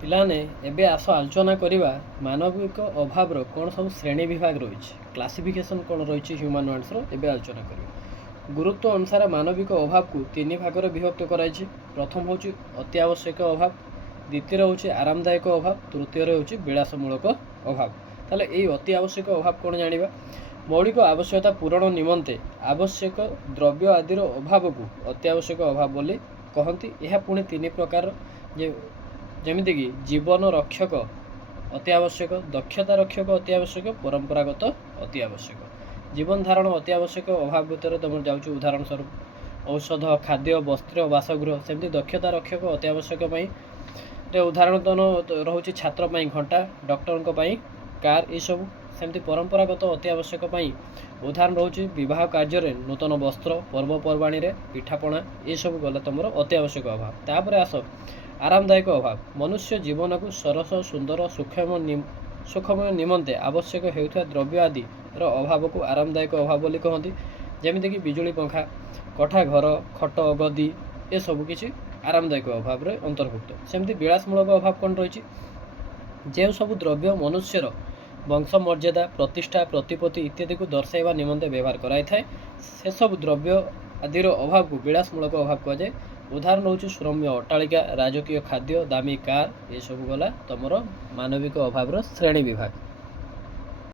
ପିଲାମାନେ ଏବେ ଆସ ଆଲୋଚନା କରିବା ମାନବିକ ଅଭାବର କ'ଣ ସବୁ ଶ୍ରେଣୀ ବିଭାଗ ରହିଛି, କ୍ଲାସିଫିକେସନ୍ କ'ଣ ରହିଛି ହ୍ୟୁମାନ୍ ୱାଣ୍ଟସର ଏବେ ଆଲୋଚନା କରିବା। ଗୁରୁତ୍ୱ ଅନୁସାରେ ମାନବିକ ଅଭାବକୁ ତିନି ଭାଗରେ ବିଭକ୍ତ କରାଯାଇଛି। ପ୍ରଥମ ହେଉଛି ଅତି ଆବଶ୍ୟକ ଅଭାବ, ଦ୍ୱିତୀୟରେ ହେଉଛି ଆରାମଦାୟକ ଅଭାବ, ତୃତୀୟରେ ହେଉଛି ବିଳାସମୂଳକ ଅଭାବ। ତାହେଲେ ଏଇ ଅତି ଆବଶ୍ୟକ ଅଭାବ କ'ଣ ଜାଣିବା? ମୌଳିକ ଆବଶ୍ୟକତା ପୂରଣ ନିମନ୍ତେ ଆବଶ୍ୟକ ଦ୍ରବ୍ୟ ଆଦିର ଅଭାବକୁ ଅତି ଆବଶ୍ୟକ ଅଭାବ ବୋଲି କହନ୍ତି। ଏହା ପୁଣି ତିନି ପ୍ରକାର, ଯେମିତିକି ଜୀବନ ରକ୍ଷକ ଅତି ଆବଶ୍ୟକ, ଦକ୍ଷତା ରକ୍ଷକ ଅତି ଆବଶ୍ୟକ, ପରମ୍ପରାଗତ ଅତି ଆବଶ୍ୟକ। ଜୀବନ ଧାରଣ ଅତି ଆବଶ୍ୟକ ଅଭାବ ଭିତରେ ତୁମର ଯାଉଛି ଉଦାହରଣ ସ୍ୱରୂପ ଔଷଧ, ଖାଦ୍ୟ, ବସ୍ତ୍ର, ବାସଗୃହ। ସେମିତି ଦକ୍ଷତା ରକ୍ଷକ ଅତି ଆବଶ୍ୟକ ପାଇଁ ଉଦାହରଣ ରହୁଛି ଛାତ୍ର ପାଇଁ ଘଣ୍ଟା, ଡକ୍ଟରଙ୍କ ପାଇଁ କାର୍ ଏସବୁ। ସେମିତି ପରମ୍ପରାଗତ ଅତି ଆବଶ୍ୟକ ପାଇଁ ଉଦାହରଣ ରହୁଛି ବିବାହ କାର୍ଯ୍ୟରେ ନୂତନ ବସ୍ତ୍ର, ପର୍ବପର୍ବାଣୀରେ ପିଠାପଣା ଏସବୁ ଗଲେ ତୁମର ଅତି ଆବଶ୍ୟକ ଅଭାବ। ତାପରେ ଆସ ଆରାମଦାୟକ ଅଭାବ। ମନୁଷ୍ୟ ଜୀବନକୁ ସରସ, ସୁନ୍ଦର, ସୁଖମୟ ନିମନ୍ତେ ଆବଶ୍ୟକ ହେଉଥିବା ଦ୍ରବ୍ୟ ଆଦିର ଅଭାବକୁ ଆରାମଦାୟକ ଅଭାବ ବୋଲି କହନ୍ତି। ଯେମିତିକି ବିଜୁଳି ପଙ୍ଖା, କୋଠା ଘର, ଖଟ, ଗଦି ଏସବୁ କିଛି ଆରାମଦାୟକ ଅଭାବରେ ଅନ୍ତର୍ଭୁକ୍ତ। ସେମିତି ବିଳାସମୂଳକ ଅଭାବ କ'ଣ ରହିଛି? ଯେଉଁ ସବୁ ଦ୍ରବ୍ୟ ମନୁଷ୍ୟର ବଂଶ ମର୍ଯ୍ୟାଦା, ପ୍ରତିଷ୍ଠା, ପ୍ରତିପତ୍ତି ଇତ୍ୟାଦିକୁ ଦର୍ଶାଇବା ନିମନ୍ତେ ବ୍ୟବହାର କରାଯାଇଥାଏ, ସେସବୁ ଦ୍ରବ୍ୟ ଆଦିର ଅଭାବକୁ ବିଳାସମୂଳକ ଅଭାବ କୁହାଯାଏ। ଉଦାହରଣ ହେଉଛି ଶ୍ରମ୍ୟ ଅଟ୍ଟାଳିକା, ରାଜକୀୟ ଖାଦ୍ୟ, ଦାମୀ କାର୍ ଏସବୁ ଗଲା ତୁମର ମାନବିକ ଅଭାବର ଶ୍ରେଣୀ ବିଭାଗ।